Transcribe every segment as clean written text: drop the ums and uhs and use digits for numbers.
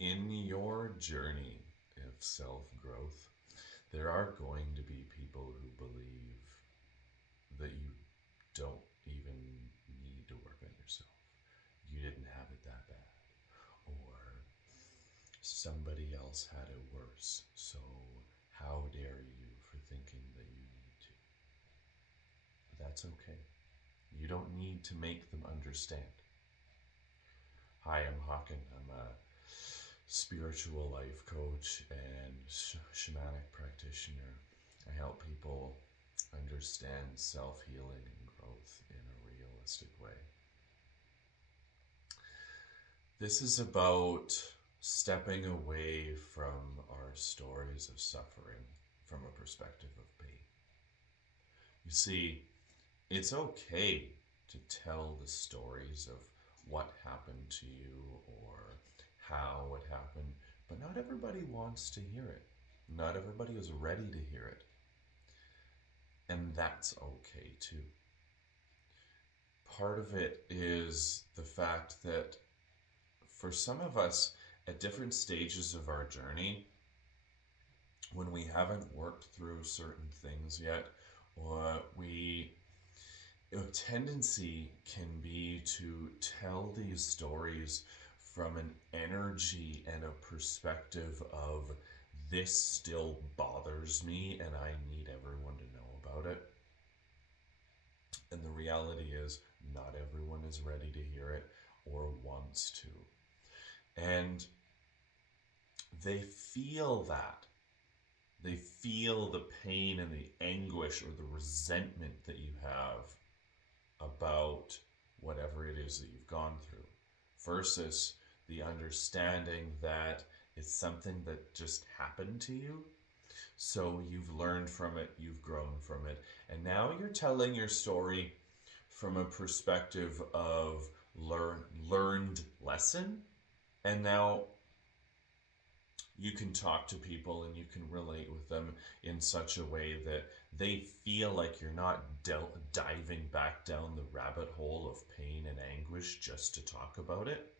In your journey of self growth, there are going to be people who believe that you don't even need to work on yourself. You didn't have it that bad. Or somebody else had it worse. So how dare you for thinking that you need to? That's okay. You don't need to make them understand. Hi, I'm Hawken. I'm a spiritual life coach and shamanic practitioner. I help people understand self healing and growth in a realistic way. This is about stepping away from our stories of suffering from a perspective of pain. You see, it's okay to tell the stories of what happened to you or how it happened, but not everybody wants to hear it. Not everybody is ready to hear it. And that's okay too. Part of it is the fact that for some of us at different stages of our journey, when we haven't worked through certain things yet, we a tendency can be to tell these stories from an energy and a perspective of this still bothers me and I need everyone to know about it. And the reality is, not everyone is ready to hear it or wants to. And they feel that. They feel the pain and the anguish or the resentment that you have about whatever it is that you've gone through, versus the understanding that it's something that just happened to you. So you've learned from it, you've grown from it, and now you're telling your story from a perspective of learned lesson. And now you can talk to people and you can relate with them in such a way that they feel like you're not diving back down the rabbit hole of pain and anguish just to talk about it.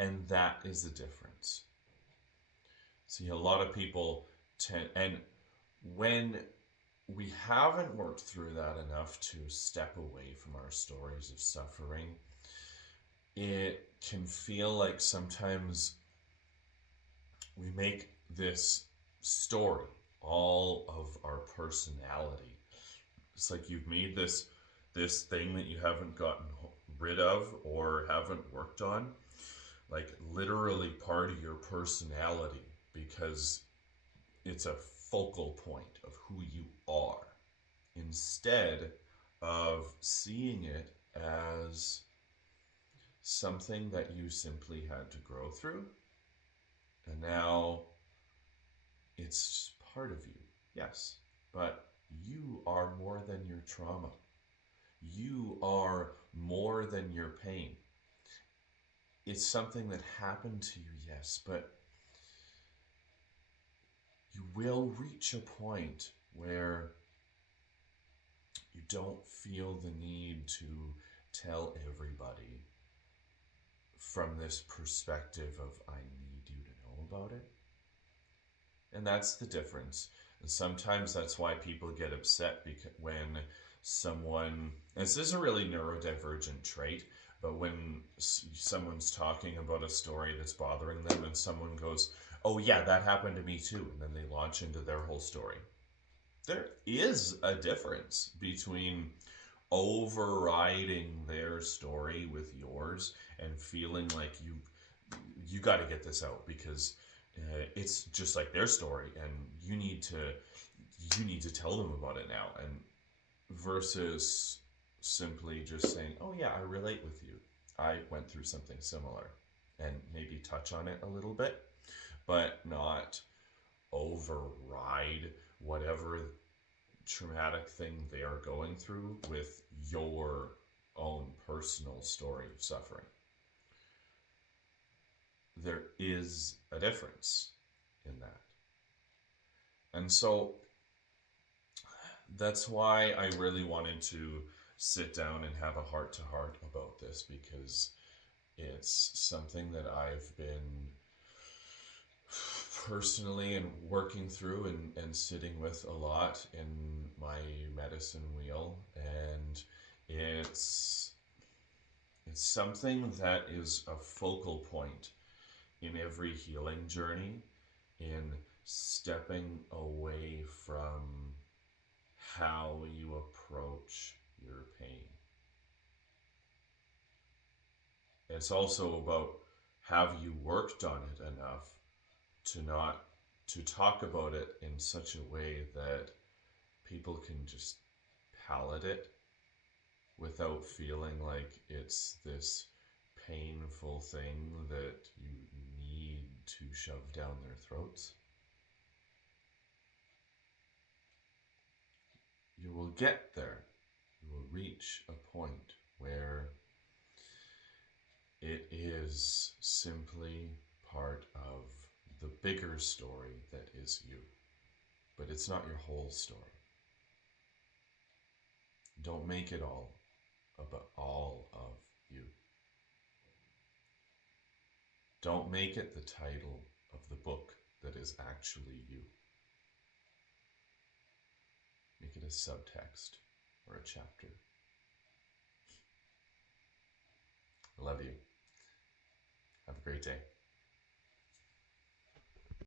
And that is the difference. See, a lot of people tend, and when we haven't worked through that enough to step away from our stories of suffering, it can feel like sometimes we make this story all of our personality. It's like you've made this thing that you haven't gotten rid of or haven't worked on, like literally part of your personality, because it's a focal point of who you are, instead of seeing it as something that you simply had to grow through. And now it's just part of you, yes, but you are more than your trauma. You are more than your pain. It's something that happened to you, yes, but you will reach a point where you don't feel the need to tell everybody from this perspective of I need you to know about it. And that's the difference. And sometimes that's why people get upset because when someone, this is a really neurodivergent trait, but when someone's talking about a story that's bothering them and someone goes, oh yeah, that happened to me too, and then they launch into their whole story. There is a difference between overriding their story with yours and feeling like you got to get this out because it's just like their story and you need to tell them about it now, and versus simply just saying, oh yeah, I relate with you, I went through something similar, and maybe touch on it a little bit, but not override whatever traumatic thing they are going through with your own personal story of suffering. There is a difference in that. And so that's why I really wanted to sit down and have a heart to heart about this, because it's something that I've been personally and working through and sitting with a lot in my medicine wheel, and it's it's something that is a focal point in every healing journey, in stepping away from how you approach your pain. It's also about, have you worked on it enough to not to talk about it in such a way that people can just palate it without feeling like it's this painful thing that you need to shove down their throats. You will get there. You will reach a point where it is simply part of the bigger story that is you, but it's not your whole story. Don't make it all about all of you. Don't make it the title of the book that is actually you. Make it a subtext or a chapter. I love you. Have a great day.